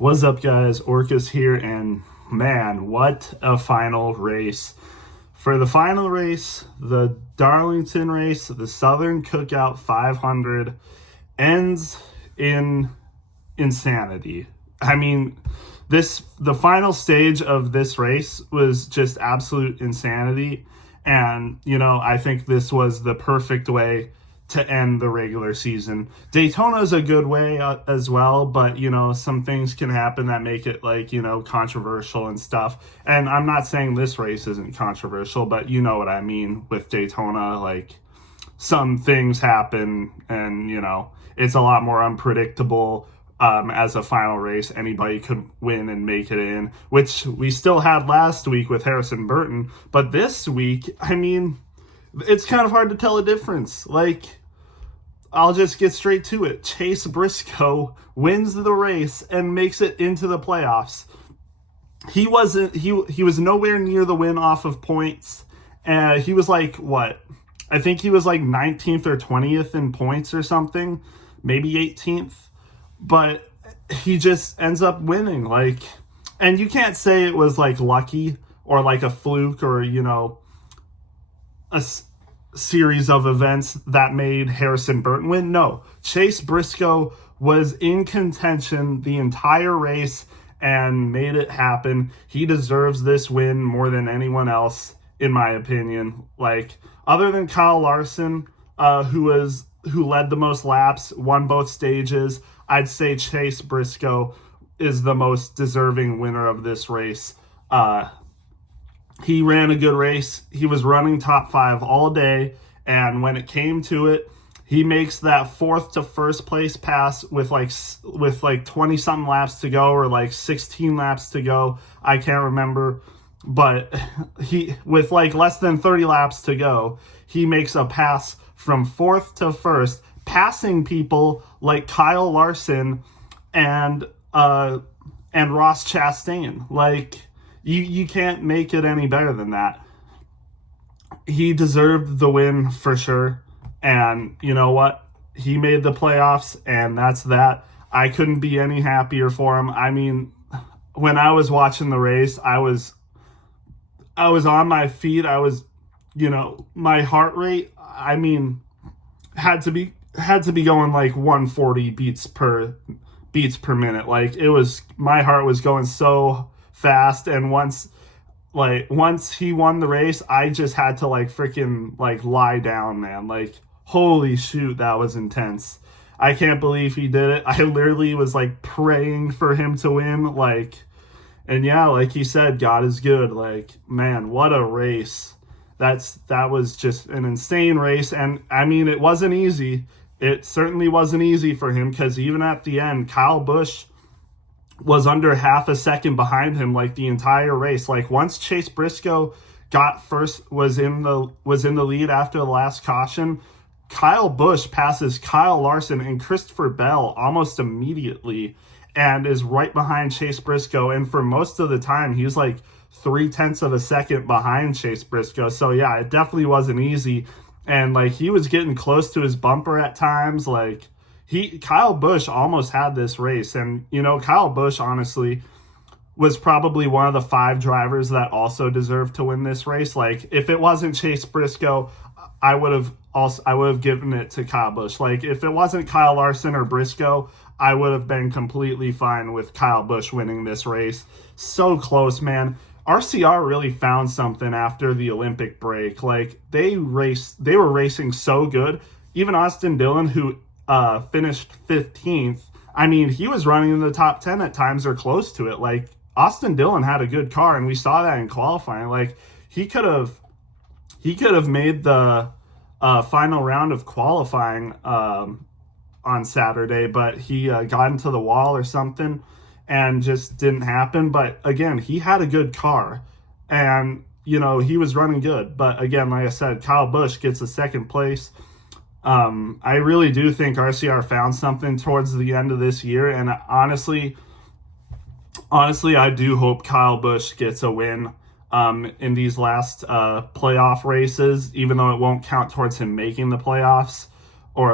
What's up, guys? Orcus here, and man, what a final race. For the final race, the Darlington race, the Southern Cookout 500 ends in insanity. I mean, the final stage of this race was just absolute insanity, and I think this was the perfect way to end the regular season. Daytona is a good way as well, but some things can happen that make it controversial and stuff. And I'm not saying this race isn't controversial, but you know what I mean with Daytona. Like, some things happen, and it's a lot more unpredictable. As a final race, anybody could win and make it in, which we still had last week with Harrison Burton. But this week, I mean, it's kind of hard to tell a difference. Like, I'll just get straight to it. Chase Briscoe wins the race and makes it into the playoffs. He was nowhere near the win off of points. He was like, what? I think he was like 19th or 20th in points or something, maybe 18th. But he just ends up winning. And you can't say it was like lucky or like a fluke or, a series of events that made Harrison Burton win. No, Chase Briscoe was in contention the entire race and made it happen. He deserves this win more than anyone else, in my opinion. Other than Kyle Larson, who led the most laps, won both stages, I'd say Chase Briscoe is the most deserving winner of this race. He ran a good race. He was running top 5 all day, and when it came to it, he makes that 4th to first place pass with 20 something laps to go, or 16 laps to go. I can't remember, but he, with less than 30 laps to go, he makes a pass from 4th to 1st, passing people like Kyle Larson and Ross Chastain. You can't make it any better than that. He deserved the win for sure. And you know what? He made the playoffs, and that's that. I couldn't be any happier for him. I mean, when I was watching the race, I was on my feet. I was, my heart rate, I mean, had to be going 140 beats per minute. My heart was going so fast, and once he won the race, I just had to freaking lie down, man. Holy shoot, that was intense. I can't believe he did it. I literally was praying for him to win. And yeah, like he said, God is good. Man, what a race. That was just an insane race. And I mean, it wasn't easy. It certainly wasn't easy for him, because even at the end, Kyle Busch was under half a second behind him the entire race. Once Chase Briscoe got first, was in the lead after the last caution, Kyle Busch passes Kyle Larson and Christopher Bell almost immediately and is right behind Chase Briscoe. And for most of the time, he's 0.3 of a second behind Chase Briscoe. So yeah, it definitely wasn't easy. And he was getting close to his bumper at times. Kyle Busch almost had this race. And Kyle Busch honestly was probably one of the 5 drivers that also deserved to win this race. If it wasn't Chase Briscoe, I would have given it to Kyle Busch. If it wasn't Kyle Larson or Briscoe, I would have been completely fine with Kyle Busch winning this race. So close, man. RCR really found something after the Olympic break. They were racing so good. Even Austin Dillon, who finished 15th, I mean, he was running in the top 10 at times or close to it. Austin Dillon had a good car, and we saw that in qualifying. He could have made the final round of qualifying on Saturday, but he got into the wall or something and just didn't happen. But again, he had a good car, and he was running good. But again, like I said, Kyle Busch gets a second place. I really do think RCR found something towards the end of this year, and honestly, I do hope Kyle Busch gets a win in these last playoff races, even though it won't count towards him making the playoffs or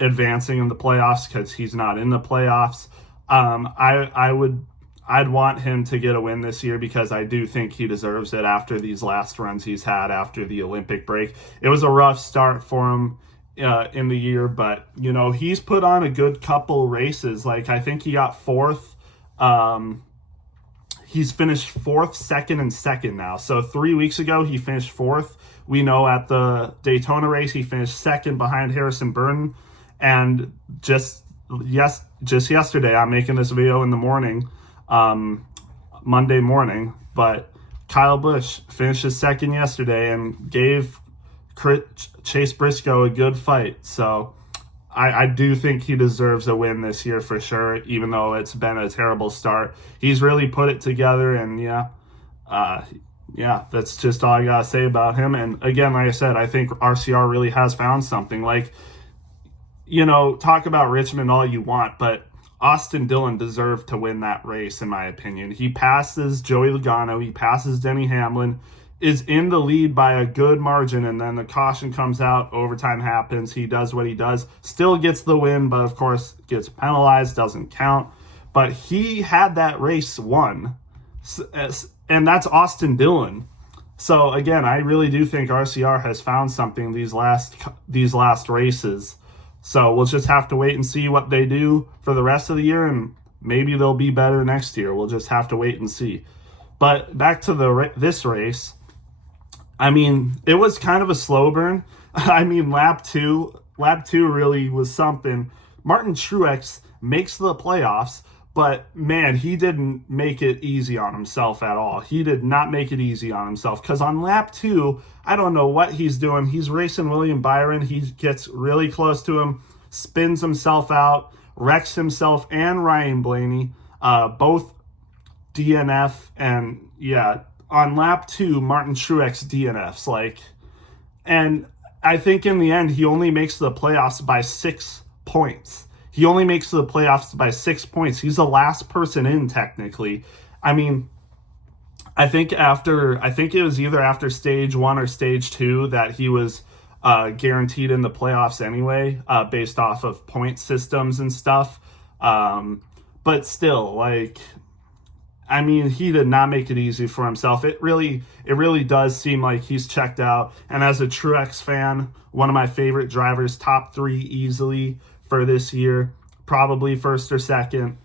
advancing in the playoffs, because he's not in the playoffs. I'd want him to get a win this year because I do think he deserves it after these last runs he's had after the Olympic break. It was a rough start for him in the year, but he's put on a good couple races. Like I think he got fourth. He's finished fourth, second, and second now. So 3 weeks ago he finished fourth. We know at the Daytona race he finished second behind Harrison Burton, and just yesterday, I'm making this video in the morning, Monday morning, but Kyle Busch finished second yesterday and gave Chase Briscoe a good fight. So I do think he deserves a win this year for sure, even though it's been a terrible start. He's really put it together, and that's just all I gotta say about him. And again, like I said, I think RCR really has found something. Like, talk about Richmond all you want, but Austin Dillon deserved to win that race, in my opinion. He passes Joey Logano, he passes Denny Hamlin, is in the lead by a good margin, and then the caution comes out, overtime happens, he does what he does, still gets the win, but of course gets penalized, doesn't count. But he had that race won, and that's Austin Dillon. So again, I really do think RCR has found something these last races. So we'll just have to wait and see what they do for the rest of the year, and maybe they'll be better next year. We'll just have to wait and see. But back to this race, I mean, it was kind of a slow burn. I mean, lap two really was something. Martin Truex makes the playoffs, but man, he didn't make it easy on himself at all. He did not make it easy on himself, because on lap 2, I don't know what he's doing. He's racing William Byron. He gets really close to him, spins himself out, wrecks himself and Ryan Blaney, both DNF. And on lap 2, Martin Truex DNFs. And I think in the end, he only makes the playoffs by 6 points. He only makes the playoffs by 6 points. He's the last person in, technically. I mean, I think it was either after stage 1 or stage 2 that he was guaranteed in the playoffs anyway, based off of point systems and stuff. But still, I mean, he did not make it easy for himself. It really does seem like he's checked out. And as a Truex fan, one of my favorite drivers, top 3 easily for this year, probably first or second.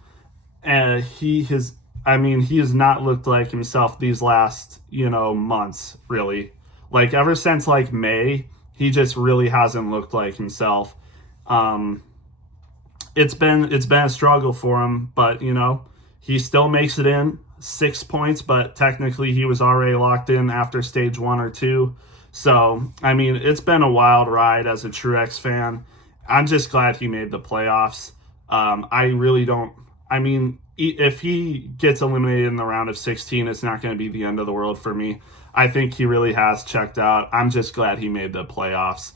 And he has not looked like himself these last, months, really. Ever since May, he just really hasn't looked like himself. It's been a struggle for him, but he still makes it in 6 points, but technically he was already locked in after stage 1 or 2. So, I mean, it's been a wild ride as a Truex fan. I'm just glad he made the playoffs. If he gets eliminated in the round of 16, it's not going to be the end of the world for me. I think he really has checked out. I'm just glad he made the playoffs.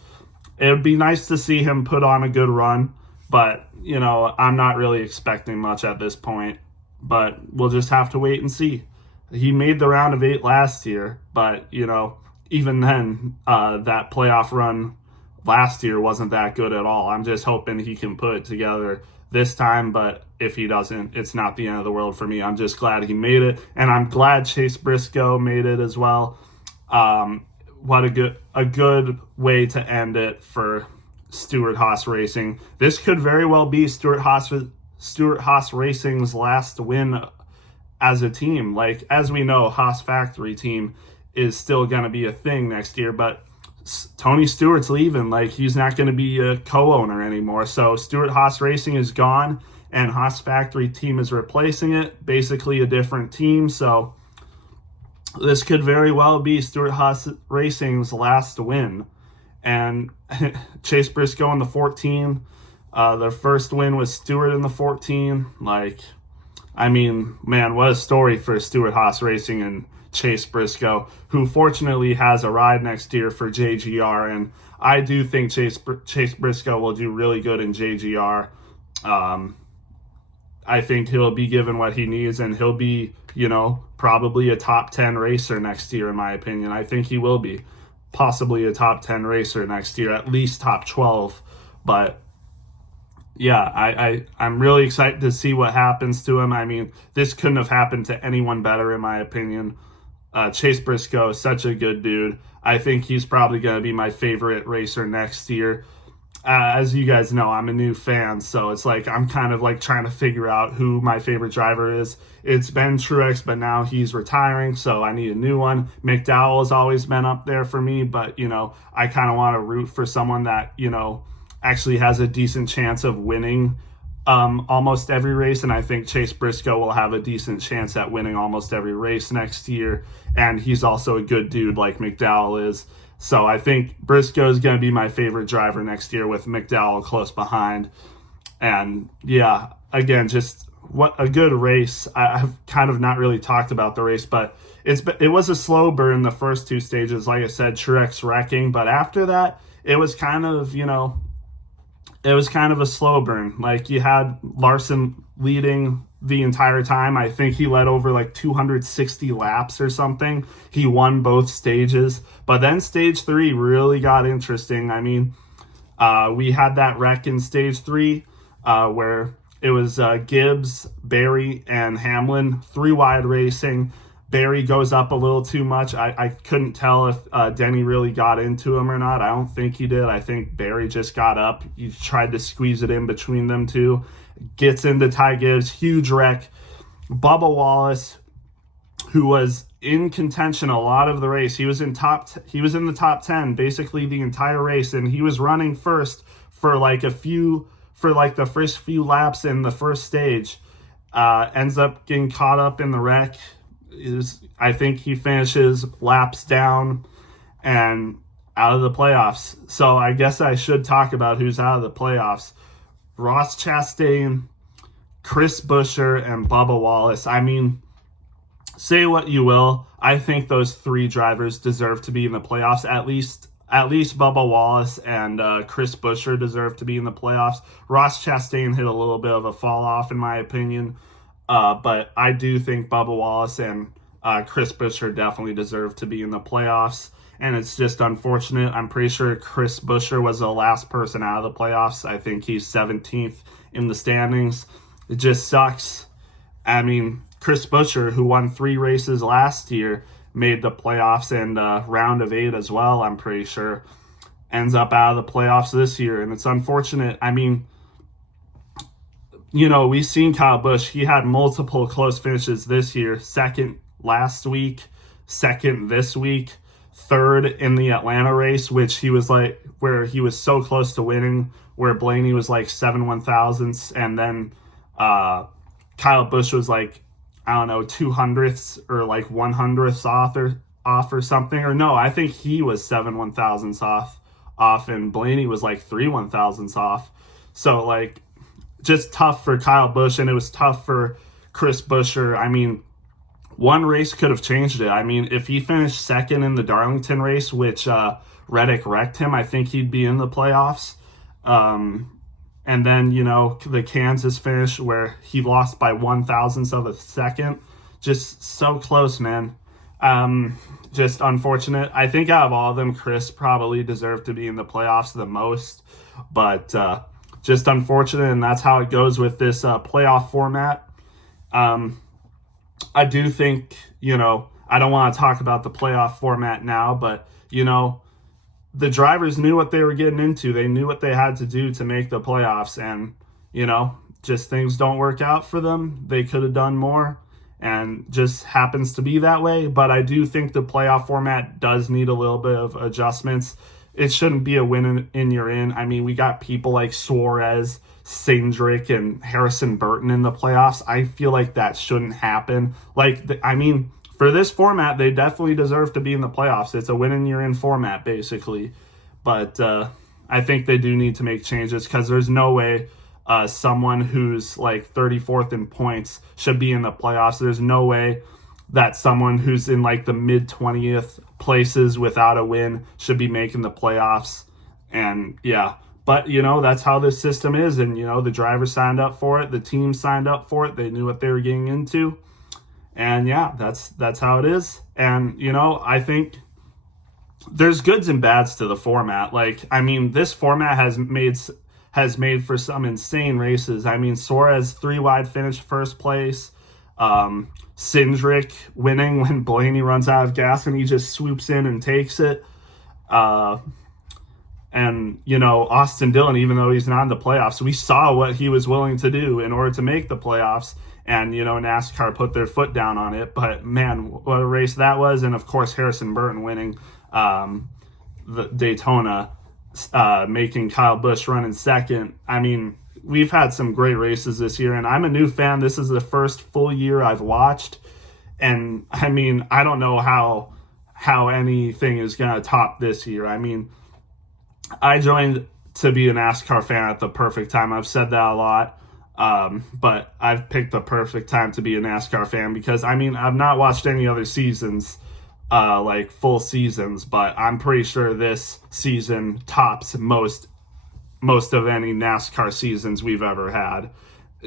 It would be nice to see him put on a good run, but, I'm not really expecting much at this point. But we'll just have to wait and see. He made the round of 8 last year, but, even then, that playoff run last year wasn't that good at all. I'm just hoping he can put it together this time, but if he doesn't, it's not the end of the world for me. I'm just glad he made it, and I'm glad Chase Briscoe made it as well. What a good way to end it for Stewart-Haas Racing. This could very well be Stewart-Haas Racing's last win as a team. As we know, Haas Factory team is still going to be a thing next year, but Tony Stewart's leaving. He's not going to be a co-owner anymore. So Stewart-Haas Racing is gone, and Haas Factory team is replacing it, basically a different team. So this could very well be Stewart-Haas Racing's last win. And Chase Briscoe in the 14. Their first win was Stewart in the 14. Man, what a story for Stewart-Haas Racing and Chase Briscoe, who fortunately has a ride next year for JGR, and I do think Chase Briscoe will do really good in JGR. I think he'll be given what he needs, and he'll be, probably a top 10 racer next year, in my opinion. I think he will be possibly a top 10 racer next year, at least top 12. But yeah, I'm really excited to see what happens to him. I mean, this couldn't have happened to anyone better, in my opinion. Chase Briscoe is such a good dude. I think he's probably going to be my favorite racer next year. As you guys know, I'm a new fan, so it's like I'm kind of like trying to figure out who my favorite driver is. It's been Truex, but now he's retiring, so I need a new one. McDowell has always been up there for me, but I kind of want to root for someone that actually has a decent chance of winning almost every race, and I think Chase Briscoe will have a decent chance at winning almost every race next year, and he's also a good dude like McDowell is. So I think Briscoe is going to be my favorite driver next year with McDowell close behind. And yeah, again, just what a good race. I've kind of not really talked about the race, but it was a slow burn the first two stages. Like I said, Truex wrecking, but after that, it was kind of, it was kind of a slow burn. Like you had Larson leading the entire time. I think he led over like 260 laps or something. He won both stages. But then stage 3 really got interesting. I mean, we had that wreck in stage 3 where it was Gibbs, Berry, and Hamlin, 3-wide racing. Berry goes up a little too much. I couldn't tell if Denny really got into him or not. I don't think he did. I think Berry just got up. He tried to squeeze it in between them two. Gets into Ty Gibbs, huge wreck. Bubba Wallace, who was in contention a lot of the race, he was in the top 10 basically the entire race, and he was running first for the first few laps in the first stage. Ends up getting caught up in the wreck. I think he finishes laps down and out of the playoffs. So I guess I should talk about who's out of the playoffs. Ross Chastain, Chris Buescher, and Bubba Wallace. I mean, say what you will, I think those 3 drivers deserve to be in the playoffs. At least Bubba Wallace and Chris Buescher deserve to be in the playoffs. Ross Chastain hit a little bit of a fall off, in my opinion. But I do think Bubba Wallace and Chris Buescher definitely deserve to be in the playoffs. And it's just unfortunate. I'm pretty sure Chris Buescher was the last person out of the playoffs. I think he's 17th in the standings. It just sucks. I mean, Chris Buescher, who won 3 races last year, made the playoffs and round of 8 as well, I'm pretty sure. Ends up out of the playoffs this year. And it's unfortunate. I mean, we've seen Kyle Busch. He had multiple close finishes this year. 2nd last week, 2nd this week, 3rd in the Atlanta race, which he was like, where he was so close to winning, where Blaney was like 7 1,000ths, and then Kyle Busch was like, I don't know, 200ths or like 100ths off or something. Or no, I think he was 7 1,000ths off, and Blaney was like 3 1,000ths off. So like, just tough for Kyle Busch, and it was tough for Chris Buescher. I mean, one race could have changed it. I mean, if he finished 2nd in the Darlington race, which Reddick wrecked him, I think he'd be in the playoffs. And then, the Kansas finish where he lost by 1,000ths of a second. Just so close, man. Just unfortunate. I think out of all of them, Chris probably deserved to be in the playoffs the most. But just unfortunate, and that's how it goes with this playoff format. I do think, I don't want to talk about the playoff format now, but, the drivers knew what they were getting into. They knew what they had to do to make the playoffs, and, just things don't work out for them. They could have done more, and just happens to be that way. But I do think the playoff format does need a little bit of adjustments. It shouldn't be a win in you're in. I mean, we got people like Suarez, Cindric, and Harrison Burton in the playoffs. I feel like that shouldn't happen. For this format, they definitely deserve to be in the playoffs. It's a win and you're in format, basically. But I think they do need to make changes, because there's no way someone who's like 34th in points should be in the playoffs. There's no way that someone who's in like the mid 20th places without a win should be making the playoffs. And yeah, but that's how this system is. And the drivers signed up for it, the team signed up for it, they knew what they were getting into. And yeah, that's how it is. And I think there's goods and bads to the format. Like, I mean, this format has made for some insane races. I mean, Suarez 3 wide finish first place. Cindric winning when Blaney runs out of gas and he just swoops in and takes it. And, Austin Dillon, even though he's not in the playoffs, we saw what he was willing to do in order to make the playoffs. And, NASCAR put their foot down on it. But, man, what a race that was. And, of course, Harrison Burton winning the Daytona, making Kyle Busch run in second. I mean, we've had some great races this year. And I'm a new fan. This is the first full year I've watched. And, I mean, I don't know how anything is going to top this year. I mean, I joined to be a NASCAR fan at the perfect time. I've said that a lot, but I've picked the perfect time to be a NASCAR fan because, I mean, I've not watched any other seasons, like full seasons, but I'm pretty sure this season tops most of any NASCAR seasons we've ever had.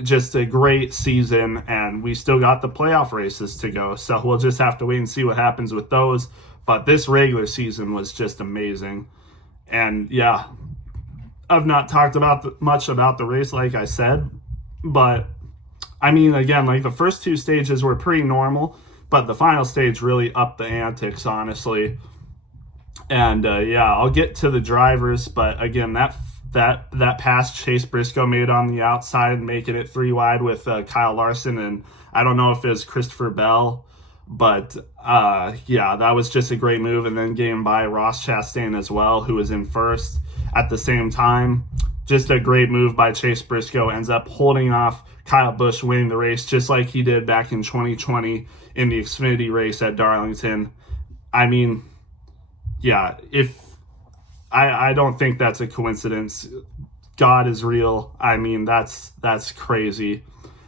Just a great season, and we still got the playoff races to go, so we'll just have to wait and see what happens with those. But this regular season was just amazing. And yeah, I've not talked much about the race, like I said, but I mean, again, like the first 2 stages were pretty normal, but the final stage really upped the antics, honestly. And yeah, I'll get to the drivers, but again, that pass Chase Briscoe made on the outside, making it 3 wide with Kyle Larson, and I don't know if it was Christopher Bell. But, yeah, that was just a great move. And then getting by Ross Chastain as well, who was in first at the same time. Just a great move by Chase Briscoe. Ends up holding off Kyle Busch, winning the race, just like he did back in 2020 in the Xfinity race at Darlington. I mean, yeah, I don't think that's a coincidence. God is real. I mean, that's crazy.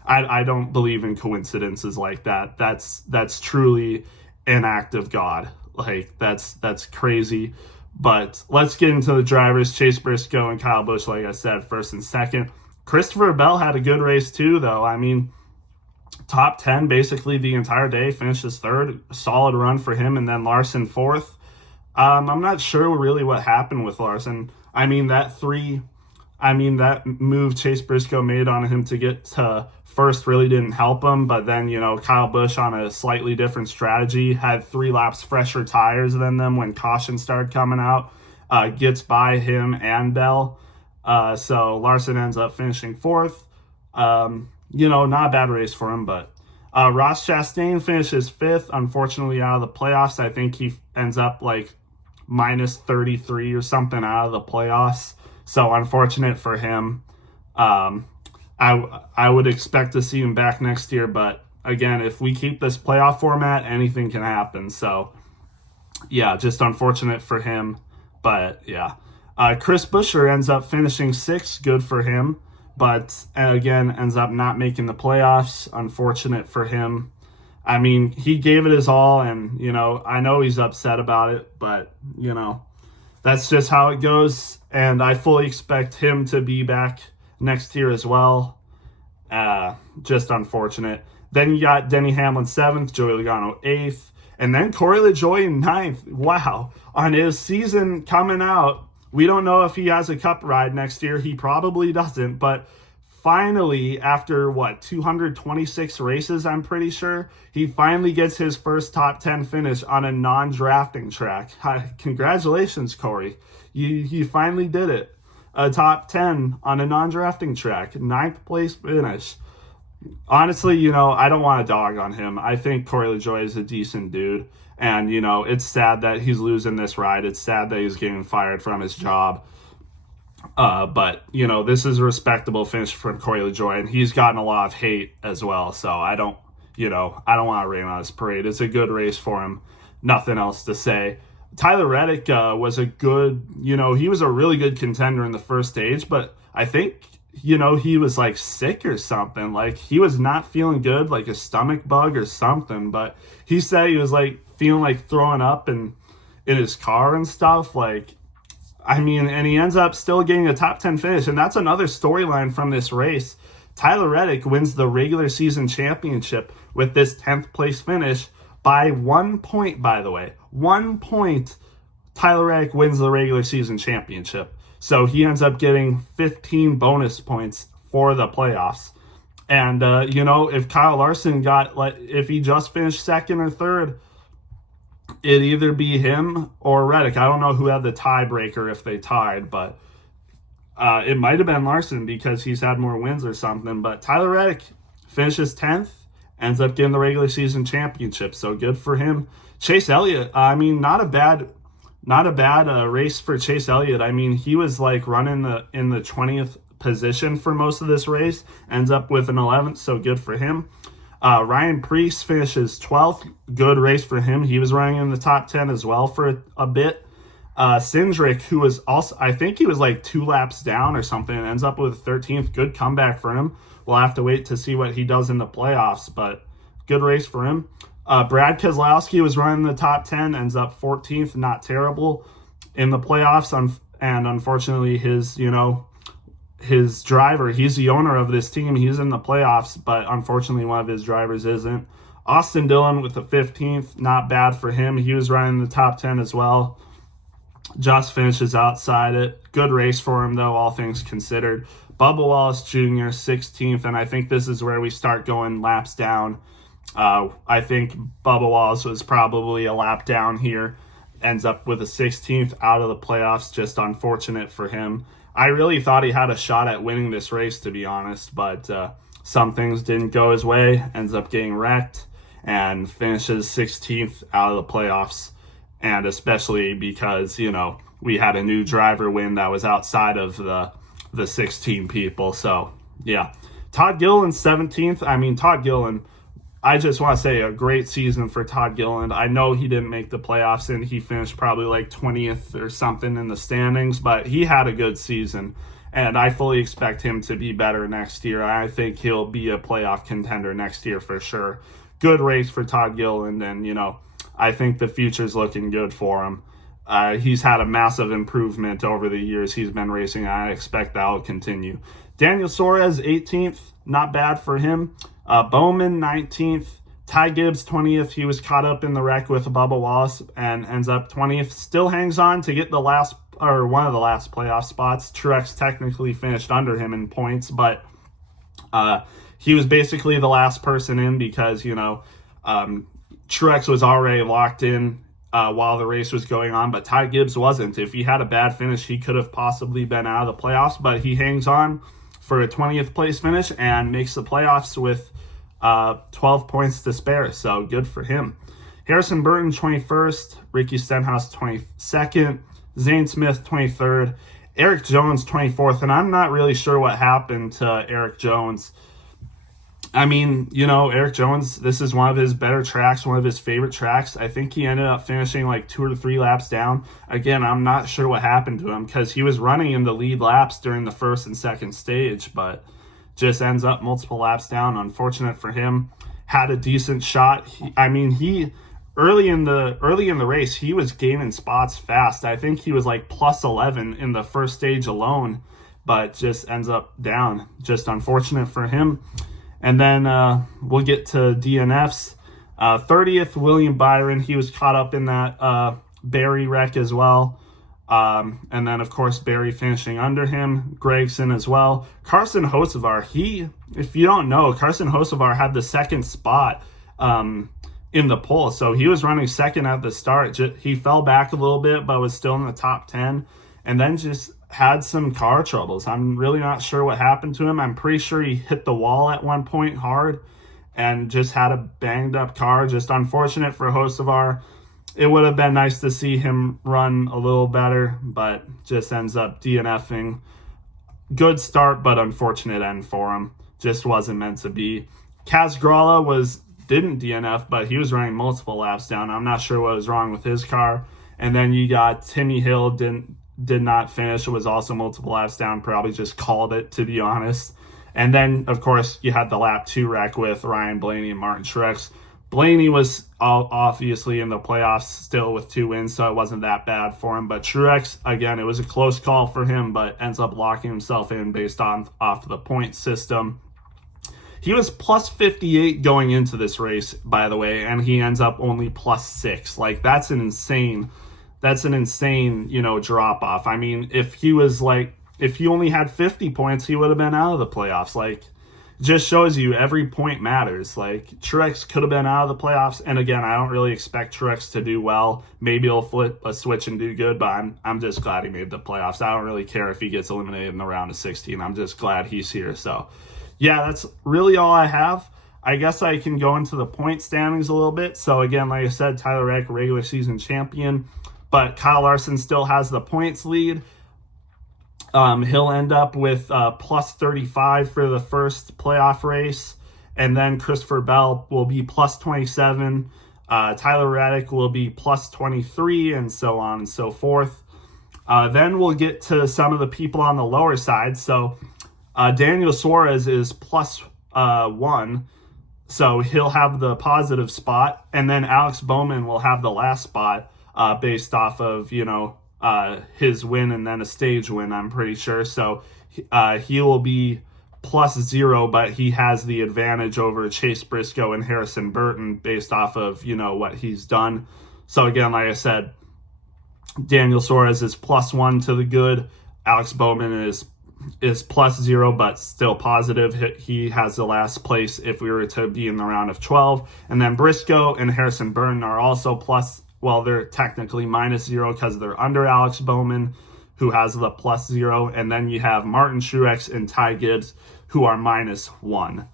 I don't believe in coincidences like that. That's truly an act of God. Like, that's crazy. But let's get into the drivers. Chase Briscoe and Kyle Busch, like I said, first and second. Christopher Bell had a good race too, though. I mean, top 10 basically the entire day, finishes third. Solid run for him, and then Larson fourth. I'm not sure really what happened with Larson. I mean, that move Chase Briscoe made on him to get to first really didn't help him, but then, Kyle Busch on a slightly different strategy, had 3 laps fresher tires than them when caution started coming out, gets by him and Bell. So Larson ends up finishing fourth. Not a bad race for him, but Ross Chastain finishes fifth, unfortunately out of the playoffs. I think he ends up like minus 33 or something out of the playoffs. So unfortunate for him. I would expect to see him back next year, but again, if we keep this playoff format, anything can happen. So yeah, just unfortunate for him. But yeah, Chris Buescher ends up finishing sixth, good for him, but again ends up not making the playoffs. Unfortunate for him. I mean, he gave it his all, and I know he's upset about it, but that's just how it goes. And I fully expect him to be back next year as well. Just unfortunate. Then you got Denny Hamlin 7th, Joey Logano 8th, and then Corey LaJoie in 9th. Wow. On his season coming out, we don't know if he has a cup ride next year. He probably doesn't, but finally, after 226 races, I'm pretty sure, he finally gets his first top 10 finish on a non-drafting track. Congratulations, Corey. You finally did it. A top 10 on a non-drafting track, 9th place finish. Honestly, I don't want to dog on him. I think Corey LaJoie is a decent dude. And, it's sad that he's losing this ride. It's sad that he's getting fired from his job. But, this is a respectable finish from Corey LaJoie, and he's gotten a lot of hate as well. So I don't want to rain on his parade. It's a good race for him. Nothing else to say. Tyler Reddick was a good, he was a really good contender in the first stage, but I think, he was like sick or something. Like he was not feeling good, like a stomach bug or something, but he said he was like feeling like throwing up in his car and stuff. Like, and he ends up still getting a top 10 finish. And that's another storyline from this race. Tyler Reddick wins the regular season championship with this 10th place finish by 1 point, by the way. 1 point, Tyler Reddick wins the regular season championship. So he ends up getting 15 bonus points for the playoffs. And, if Kyle Larson if he just finished second or third, it'd either be him or Reddick. I don't know who had the tiebreaker if they tied, but it might have been Larson because he's had more wins or something. But Tyler Reddick finishes 10th, ends up getting the regular season championship. So good for him. Chase Elliott, not a bad race for Chase Elliott. He was like running in the 20th position for most of this race, ends up with an 11th, so good for him. Ryan Preece finishes 12th. Good race for him. He was running in the top 10 as well for a bit. Cindric, who was also, I think he was like 2 laps down or something, and ends up with 13th. Good comeback for him. We'll have to wait to see what he does in the playoffs, but good race for him. Brad Keselowski was running the top 10, ends up 14th. Not terrible in the playoffs, and unfortunately his driver, he's the owner of this team, he's in the playoffs, but unfortunately one of his drivers isn't. Austin Dillon with the 15th, not bad for him. He was running the top 10 as well. Just finishes outside it. Good race for him, though, all things considered. Bubba Wallace Jr., 16th, and I think this is where we start going laps down. I think Bubba Wallace was probably a lap down here. Ends up with a 16th out of the playoffs. Just unfortunate for him. I really thought he had a shot at winning this race, to be honest, but some things didn't go his way. Ends up getting wrecked and finishes 16th out of the playoffs. And especially because, we had a new driver win that was outside of the 16 people. So, yeah. Todd Gilliland, 17th. Todd Gilliland, I just want to say a great season for Todd Gilliland. I know he didn't make the playoffs and he finished probably like 20th or something in the standings, but he had a good season. And I fully expect him to be better next year. I think he'll be a playoff contender next year for sure. Good race for Todd Gilliland, and, I think the future's looking good for him. He's had a massive improvement over the years he's been racing. I expect that will continue. Daniel Suarez, 18th. Not bad for him. Bowman, 19th. Ty Gibbs, 20th. He was caught up in the wreck with Bubba Wallace and ends up 20th. Still hangs on to get one of the last playoff spots. Truex technically finished under him in points, but he was basically the last person in because, Truex was already locked in while the race was going on, but Ty Gibbs wasn't. If he had a bad finish, he could have possibly been out of the playoffs, but he hangs on for a 20th place finish and makes the playoffs with 12 points to spare, so good for him. Harrison Burton, 21st. Ricky Stenhouse, 22nd. Zane Smith, 23rd. Eric Jones, 24th, and I'm not really sure what happened to Eric Jones. Eric Jones, this is one of his better tracks, one of his favorite tracks. I think he ended up finishing like 2 or 3 laps down. Again, I'm not sure what happened to him because he was running in the lead laps during the first and second stage, but just ends up multiple laps down. Unfortunate for him. Had a decent shot. He early in the race, he was gaining spots fast. I think he was like plus 11 in the first stage alone, but just ends up down. Just unfortunate for him. And then we'll get to DNFs. 30th, William Byron. He was caught up in that Barry wreck as well. And then, of course, Barry finishing under him. Gregson as well. Carson Hocevar. If you don't know, Carson Hocevar had the second spot in the poll. So he was running second at the start. He fell back a little bit, but was still in the top 10. And then just had some car troubles. I'm really not sure what happened to him. I'm pretty sure he hit the wall at one point hard and just had a banged up car. Just unfortunate for Hocevar. It would have been nice to see him run a little better, but just ends up DNFing. Good start, but unfortunate end for him. Just wasn't meant to be. Kaz Gralla didn't DNF, but he was running multiple laps down. I'm not sure what was wrong with his car. And then you got Timmy Hill, did not finish. It was also multiple laps down. Probably just called it, to be honest. And then, of course, you had the lap 2 wreck with Ryan Blaney and Martin Truex. Blaney was obviously in the playoffs still with 2 wins, so it wasn't that bad for him. But Truex, again, it was a close call for him, but ends up locking himself in based off the point system. He was plus 58 going into this race, by the way, and he ends up only plus 6. Like, that's an insane that's an insane, drop off. I mean, if he only had 50 points, he would have been out of the playoffs. Like, just shows you every point matters. Like, Truex could have been out of the playoffs, and again, I don't really expect Truex to do well. Maybe he'll flip a switch and do good, but I'm just glad he made the playoffs. I don't really care if he gets eliminated in the round of 16. I'm just glad he's here. So, yeah, that's really all I have. I guess I can go into the point standings a little bit. So, again, like I said, Tyler Reddick, regular season champion, but Kyle Larson still has the points lead. He'll end up with plus 35 for the first playoff race, and then Christopher Bell will be plus 27. Tyler Reddick will be plus 23, and so on and so forth. Then we'll get to some of the people on the lower side. So Daniel Suarez is plus 1, so he'll have the positive spot, and then Alex Bowman will have the last spot based off of, his win and then a stage win, I'm pretty sure. So he will be plus 0, but he has the advantage over Chase Briscoe and Harrison Burton based off of, what he's done. So again, like I said, Daniel Suarez is plus 1 to the good. Alex Bowman is plus 0, but still positive. He has the last place if we were to be in the round of 12. And then Briscoe and Harrison Burton are also plus. Well, they're technically minus 0 because they're under Alex Bowman, who has the plus 0. And then you have Martin Truex and Ty Gibbs, who are minus 1.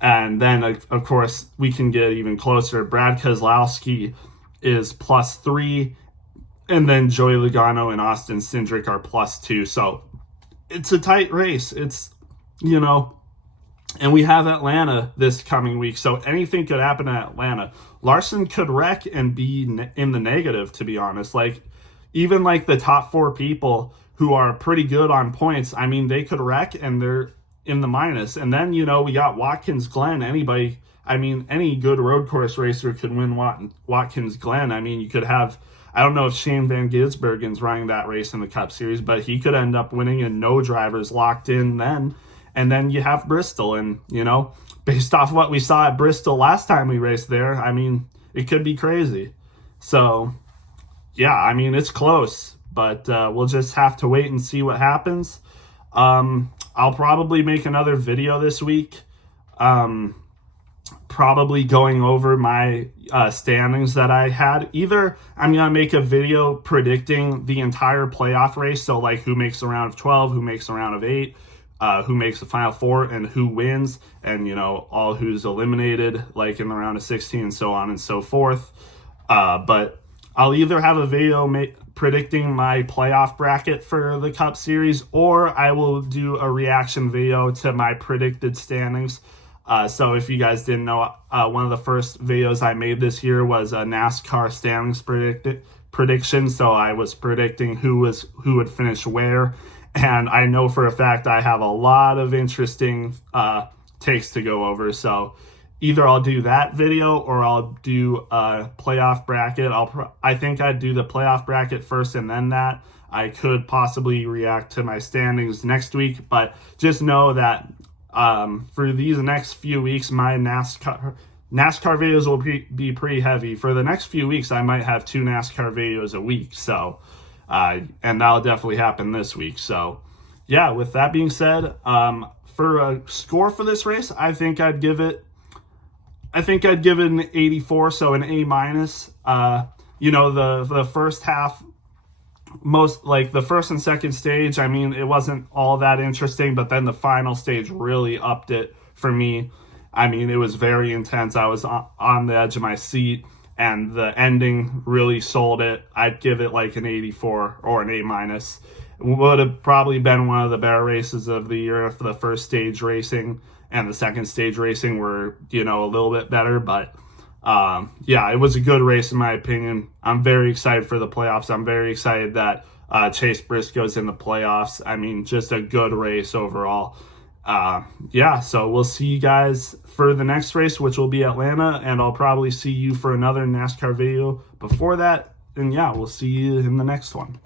And then, of course, we can get even closer. Brad Keselowski is plus 3. And then Joey Logano and Austin Cindric are plus 2. So it's a tight race. It's, and we have Atlanta this coming week, so anything could happen at Atlanta. Larson could wreck and be in the negative, to be honest. Like, even like the top 4 people who are pretty good on points, I mean, they could wreck and they're in the minus. And then, we got Watkins Glen. Anybody, I mean, any good road course racer could win Watkins Glen. I mean, you could have, I don't know if Shane Van Gisbergen's running that race in the Cup Series, but he could end up winning and no drivers locked in then. And then you have Bristol, and, based off what we saw at Bristol last time we raced there, I mean, it could be crazy. So, yeah, I mean, it's close, but we'll just have to wait and see what happens. I'll probably make another video this week, probably going over my standings that I had. Either I'm going to make a video predicting the entire playoff race, so like who makes the round of 12, who makes the round of 8, who makes the final 4, and who wins, and all who's eliminated like in the round of 16, and so on and so forth. But I'll either have a video predicting my playoff bracket for the Cup Series, or I will do a reaction video to my predicted standings. So if you guys didn't know, one of the first videos I made this year was a NASCAR standings prediction. So I was predicting who would finish where. And I know for a fact I have a lot of interesting takes to go over. So either I'll do that video or I'll do a playoff bracket. I think I'd do the playoff bracket first and then that. I could possibly react to my standings next week. But just know that for these next few weeks, my NASCAR videos will be pretty heavy. For the next few weeks, I might have 2 NASCAR videos a week. So and that'll definitely happen this week. So yeah, with that being said, for a score for this race, I think I'd give it an 84, so an A minus. The first half, most like the first and second stage, I mean, it wasn't all that interesting, but then the final stage really upped it for me. I mean, it was very intense. I was on the edge of my seat. And the ending really sold it. I'd give it like an 84 or an A minus. It would have probably been one of the better races of the year if the first stage racing and the second stage racing were, a little bit better. But yeah, it was a good race in my opinion. I'm very excited for the playoffs. I'm very excited that Chase Briscoe's in the playoffs. I mean, just a good race overall. Yeah, so we'll see you guys for the next race, which will be Atlanta, and I'll probably see you for another NASCAR video before that. And yeah, we'll see you in the next one.